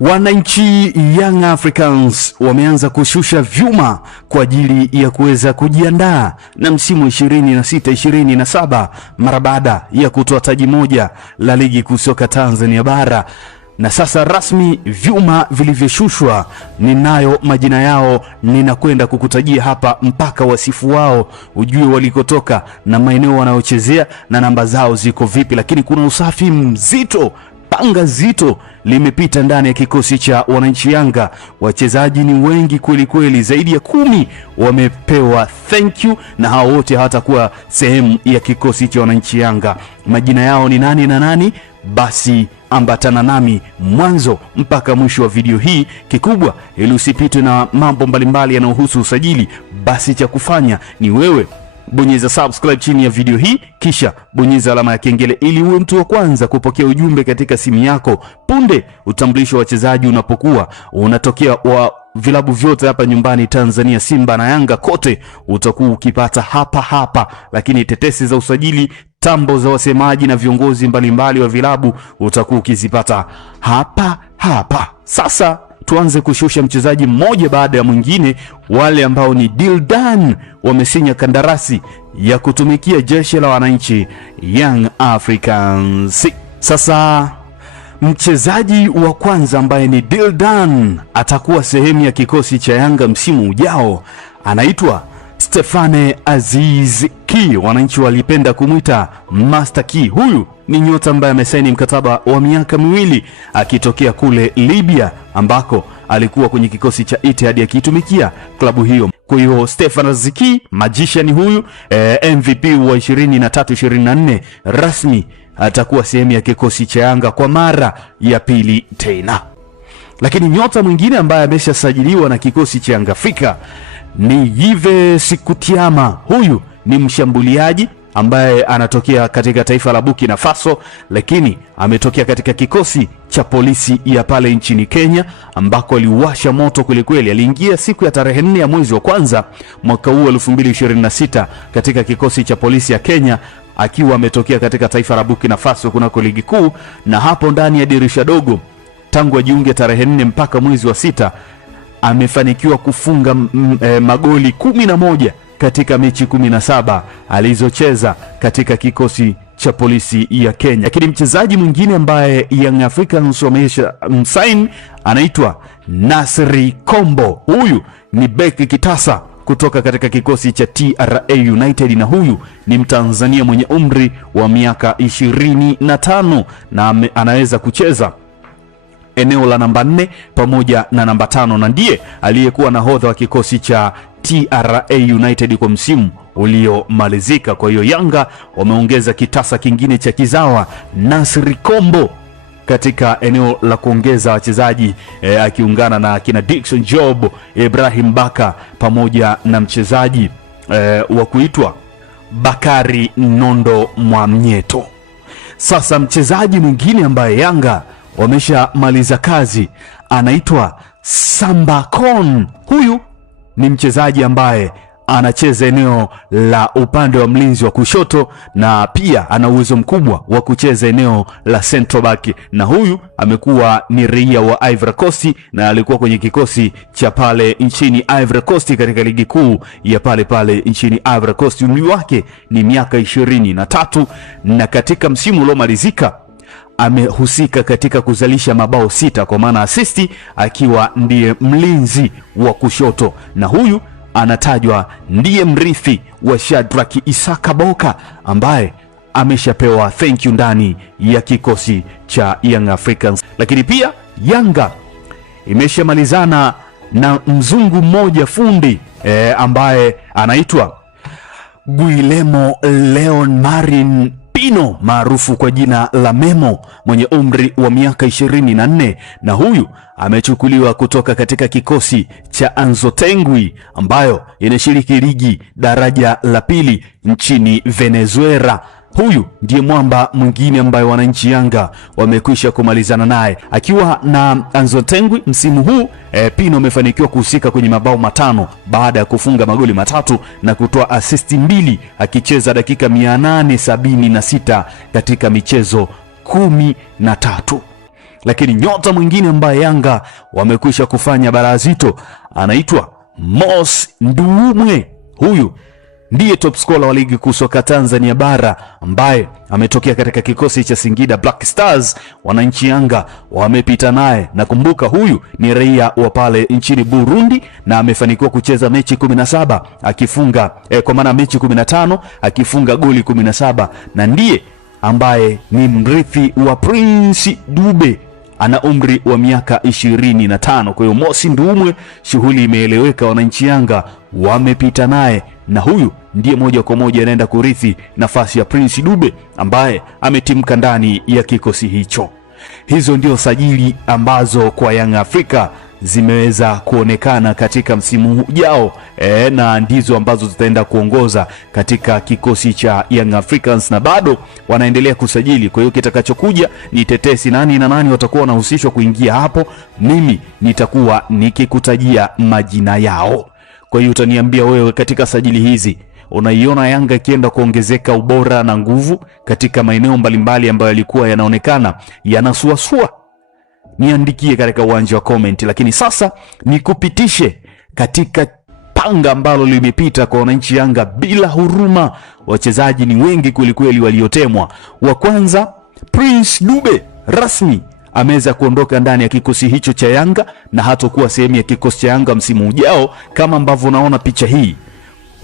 Wananchi Young Africans wameanza kushusha vyuma kwa ajili ya kuweza kujiandaa na msimu 26-27 mara baada ya kutoa taji moja la ligi kuu soka Tanzania bara. Na sasa rasmi vyuma vilivyoshushwa, ninayo majina yao, ninakwenda kukutajia hapa mpaka wasifu wao ujue walikotoka na maeneo wanayochezea na namba zao ziko vipi. Lakini kuna usafi mzito, panga zito limepita ndani ya kikosi cha wananchi Yanga. Wachezaji ni wengi kweli kweli, zaidi ya 10 wamepewa thank you, na hao wote hawatakuwa sehemu ya kikosi cha wananchi Yanga. Majina yao ni nani na nani? Basi ambatana nami mwanzo mpaka mwisho wa video hii. Kikubwa ili usipitwe na mambo mbalimbali yanayohusu usajili, basi cha kufanya ni wewe bonyeza subscribe chini ya video hii, kisha bonyeza alama ya kengele ili uwe mtu wa kwanza kupokea ujumbe katika simu yako punde utambulisho wa wachezaji unapokuwa unatokea wa vilabu vyote hapa nyumbani Tanzania, Simba na Yanga kote, utakuwa ukipata hapa. Lakini tetesi za usajili, tambo za wasemaji na viongozi mbalimbali wa vilabu utakuwa ukizipata hapa. Sasa tuanze kushusha mchezaji mmoja baada ya mwingine. Wale ambao ni deal done wamesinya kandarasi ya kutumikia jeshi la wananchi Young Africans. Sasa mchezaji wa kwanza ambaye ni deal done atakuwa sehemu ya kikosi cha Yanga msimu ujao anaitwa Stephane Aziz Ki, wananchi walipenda kumwita Master Ki. Huyu ni nyota ambaye amesaini mkataba wa miaka 2 akitokea kule Libya ambako alikuwa kwenye kikosi cha Etihad akitumikia klabu hiyo. Kwa hiyo Stephane Aziz Ki, magician huyu, MVP wa 23-24 rasmi atakuwa sehemu ya kikosi cha Yanga kwa mara ya pili tena. Lakini nyota mwingine ambaye ameshasajiliwa na kikosi cha Yanga Afrika ni Yves Kutiama. Huyu ni mshambuliaji ambaye anatokea katika taifa la Burkina Faso, lakini ametokea katika kikosi cha polisi ya pale nchini Kenya ambako aliwasha moto kweli. Aliingia siku ya tarehe 4 ya mwezi wa kwanza mwaka huu 2026 katika kikosi cha polisi ya Kenya akiwa ametokea katika taifa la Burkina Faso kunako ligi kuu, na hapo ndani ya dirisha dogo tangu ajiunge tarehe 4 mpaka mwezi wa 6 amefanikiwa kufunga magoli 11 katika mechi 17 alizocheza katika kikosi cha polisi ya Kenya. Lakini mchezaji mwingine ambaye Young Africans wamesha msign anaitwa Nasri Kombo. Huyu ni beki kitasa kutoka katika kikosi cha TRA United, na huyu ni Mtanzania mwenye umri wa miaka 25 na anaweza kucheza eneo la namba 4 pamoja na namba 5, na ndiye aliyekuwa nahodha wa kikosi cha TRA United kwa msimu uliomalizika. Kwa hiyo Yanga wameongeza kitasa kingine cha kizawa, Nasri Kombo, katika eneo la kuongeza wachezaji akiungana na kina Dickson Job, Ibrahim Baka pamoja na mchezaji wa kuitwa Bakari Nondo Mwamnyeto. Sasa mchezaji mwingine ambaye Yanga wameshamaliza kazi anaitwa Samba Kon. Huyu ni mchezaji ambaye anacheza eneo la upande wa mlinzi wa kushoto na pia ana uwezo mkubwa wa kucheza eneo la central back, na huyu amekuwa ni raia wa Ivory Coast na alikuwa kwenye kikosi cha pale nchini Ivory Coast katika ligi kuu ya pale nchini Ivory Coast. Umri wake ni miaka 23 na katika msimu uliomalizika amehusika katika kuzalisha mabao 6 kwa maana asisti, akiwa ndiye mlinzi wa kushoto, na huyu anatajwa ndiye mrithi wa Shadrack Isaka Boka ambaye ameshapewa thank you ndani ya kikosi cha Young Africans. Lakini pia Yanga imeshamalizana na mzungu mmoja fundi ambaye anaitwa Guillermo Leon Marin Pino maarufu kwa jina la Memo, mwenye umri wa miaka 24, na huyu amechukuliwa kutoka katika kikosi cha Anzotengui ambayo inashiriki ligi daraja la pili nchini Venezuela. Huyu ndiye mwamba mwingine ambaye wananchi Yanga wamekwisha kumalizana naye. Akiwa na Anzotengui msimu huu, Pino amefanikiwa kuhusika kwenye mabao 5 baada ya kufunga magoli 3 na kutoa assist 2 akicheza dakika 876 katika michezo 13. Lakini nyota mwingine ambaye Yanga wamekwisha kufanya balaa zito anaitwa Moss Ndumwe. Huyu ndiye top scorer wa ligi kuu soka Tanzania bara ambaye ametokea katika kikosi cha Singida Black Stars. Wananchi Yanga wamepita naye, na kumbuka huyu ni raia wa pale nchini Burundi na amefanikiwa kucheza mechi 17 akifunga kwa maana mechi 15 akifunga goli 17, na ndiye ambaye ni mrithi wa Prince Dube, ana umri wa miaka 25. Kwa hiyo Mosi Ndumwe, shughuli imeeleweka, wananchi Yanga wamepita naye, na huyu ndiye moja kwa moja anaenda kurithi nafasi ya Prince Dube ambaye ametimka ndani ya kikosi hicho. Hizo ndio sajili ambazo kwa Young Africa zimeweza kuonekana katika msimu ujao, na ndizo ambazo zitaenda kuongoza katika kikosi cha Young Africans, na bado wanaendelea kusajili. Kwa hiyo kitakachokuja ni tetesi nani na nani watakuwa wanahusishwa kuingia hapo, mimi nitakuwa nikikutajia majina yao. Kwa hiyo utaniambia wewe, katika sajili hizi unaiona Yanga ikienda kuongezeka ubora na nguvu katika maeneo mbalimbali ambayo yalikuwa yanaonekana yanasuasua? Niandikie katika uwanja wa comment. Lakini sasa nikupitishe katika panga ambalo limepita kwa wananchi Yanga bila huruma. Wachezaji ni wengi kwelikweli waliotemwa. Wa kwanza, Prince Dube rasmi ameweza kuondoka ndani ya kikosi hicho cha Yanga na hatakuwa sehemu ya kikosi cha Yanga msimu ujao kama ambavyo unaona picha hii.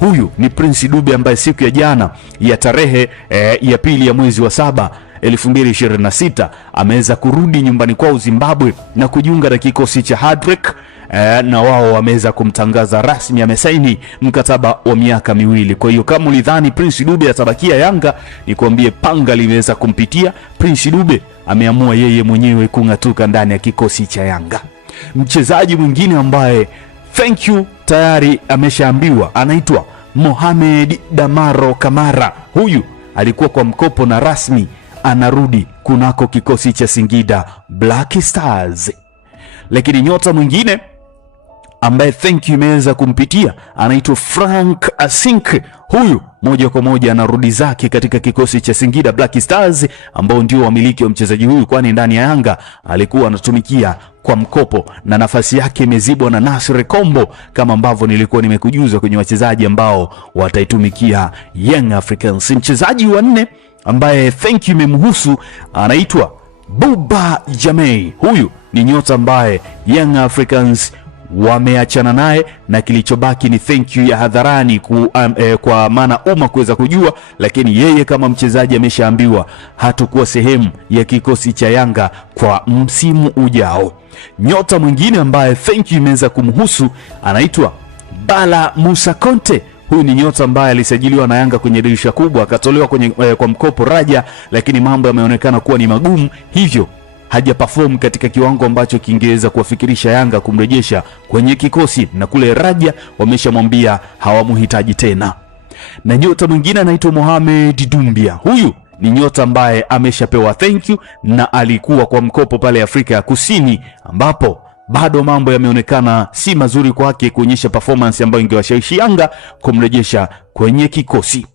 Huyu ni Prince Dube ambaye siku ya jana ya tarehe ya pili ya mwezi wa 7 2026 ameweza kurudi nyumbani kwao Zimbabwe na kujiunga na kikosi cha Hardrick, na wao wameweza kumtangaza rasmi amesaini mkataba wa miaka 2. Kwa hiyo kama ulidhani Prince Dube atabakia Yanga, nikwambie panga limeweza kumpitia. Prince Dube ameamua yeye mwenyewe kung'atuka ndani ya kikosi cha Yanga. Mchezaji mwingine ambaye thank you tayari ameshaambiwa anaitwa Mohamed Damaro Kamara. Huyu alikuwa kwa mkopo na rasmi anarudi kunako kikosi cha Singida Black Stars. Lakini nyota mwingine ambaye thank you imeweza kumpitia anaitwa Frank Asink. Huyu moja kwa moja anarudi zake katika kikosi cha Singida Black Stars ambao ndio wamiliki wa mchezaji huyu, kwani ndani ya Yanga alikuwa anatumikia kwa mkopo na nafasi yake imezibwa na Nasri Kombo, kama ambavyo nilikuwa nimekujuza kwenye wachezaji ambao wataitumikia Young Africans. Mchezaji wa 4 ambaye thank you imemhusu anaitwa Buba Jamei. Huyu ni nyota ambaye Young Africans wameachana naye na kilichobaki ni thank you ya hadharani kwa maana umma kuweza kujua, lakini yeye kama mchezaji ameshaambiwa hatakuwa sehemu ya kikosi cha Yanga kwa msimu ujao. Nyota mwingine ambaye thank you imeweza kumhusu anaitwa Bala Musa Konte. Huyu ni nyota ambaye alisajiliwa na Yanga kwenye dirisha kubwa, akatolewa kwa mkopo Raja, lakini mambo yameonekana kuwa ni magumu, hivyo haja perform katika kiwango ambacho kingeweza kuwafikirisha Yanga kumrejesha kwenye kikosi, na kule Raja wameshamwambia hawamhitaji tena. Na nyota mwingine anaitwa Mohamed Dumbia. Huyu ni nyota ambaye ameshapewa thank you na alikuwa kwa mkopo pale Afrika ya Kusini, ambapo bado mambo yameonekana si mazuri kwake kuonyesha performance ambayo ingewashawishi Yanga kumrejesha kwenye kikosi.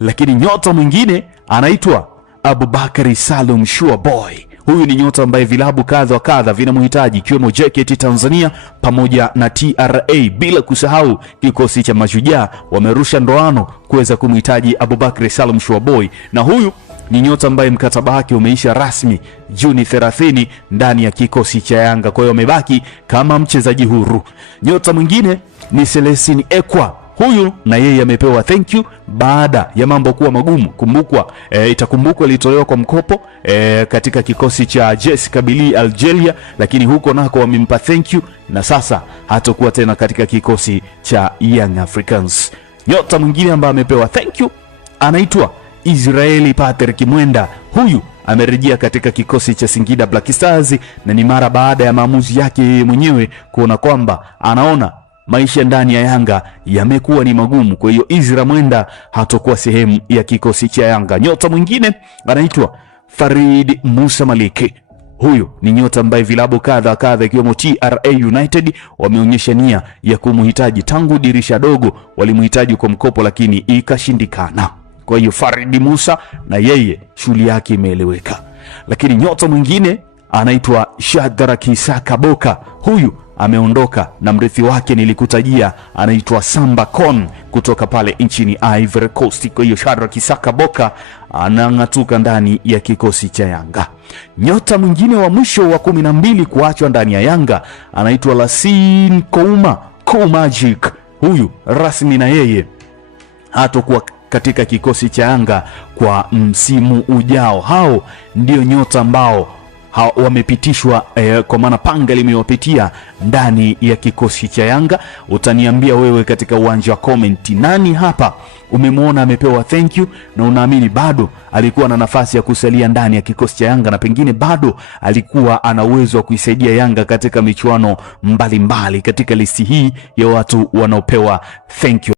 Lakini nyota mwingine anaitwa Abubakari Salum Shua Boy. Huyu ni nyota ambaye vilabu kadha wa kadha vinamhitaji, ikiwemo JKT Tanzania pamoja na TRA, bila kusahau kikosi cha Mashujaa wamerusha ndoano kuweza kumhitaji Abubakari Salum Shua Boy, na huyu ni nyota ambaye mkataba wake umeisha rasmi Juni 30 ndani ya kikosi cha Yanga. Kwa hiyo amebaki kama mchezaji huru. Nyota mwingine ni Celestine Ekwa. Huyu na yeye amepewa thank you baada ya mambo kuwa magumu. Itakumbukwa alitolewa kwa mkopo katika kikosi cha JS Kabylie Algeria, lakini huko nako wamempa thank you na sasa hatakuwa tena katika kikosi cha Young Africans. Nyota mwingine ambaye amepewa thank you anaitwa Israeli Patrick Mwenda. Huyu amerejea katika kikosi cha Singida Black Stars, na ni mara baada ya maamuzi yake mwenyewe kuona kwamba anaona maisha ndani ya Yanga yamekuwa ni magumu. Kwa hiyo Israel Mwenda hatakuwa sehemu ya kikosi cha Yanga. Nyota mwingine anaitwa Farid Musa Maliki. Huyu ni nyota ambaye vilabu kadha kadha ikiwemo TRA United wameonyesha nia ya kumhitaji tangu dirisha dogo, walimhitaji kwa mkopo lakini ikashindikana. Kwa hiyo Farid Musa na yeye shughuli yake imeeleweka. Lakini nyota mwingine anaitwa Shadrack Isaka Boka. Huyu ameondoka na mrithi wake nilikutajia anaitwa Samba Kon kutoka pale nchini Ivory Coast. Kwa hiyo Shadrack Isaka Boka anang'atuka ndani ya kikosi cha Yanga. Nyota mwingine wa mwisho wa 12 kuachwa ndani ya Yanga anaitwa Lassine Kouma Magic. Huyu rasmi na yeye hatakuwa katika kikosi cha Yanga kwa msimu ujao. Hao ndio nyota ambao wamepitishwa kwa maana panga limewapitia ndani ya kikosi cha Yanga. Utaniambia wewe katika uwanja wa comment, nani hapa umemwona amepewa thank you na unaamini bado alikuwa na nafasi ya kusalia ndani ya kikosi cha Yanga na pengine bado alikuwa ana uwezo wa kuisaidia Yanga katika michuano mbalimbali. Katika listi hii ya watu wanaopewa thank you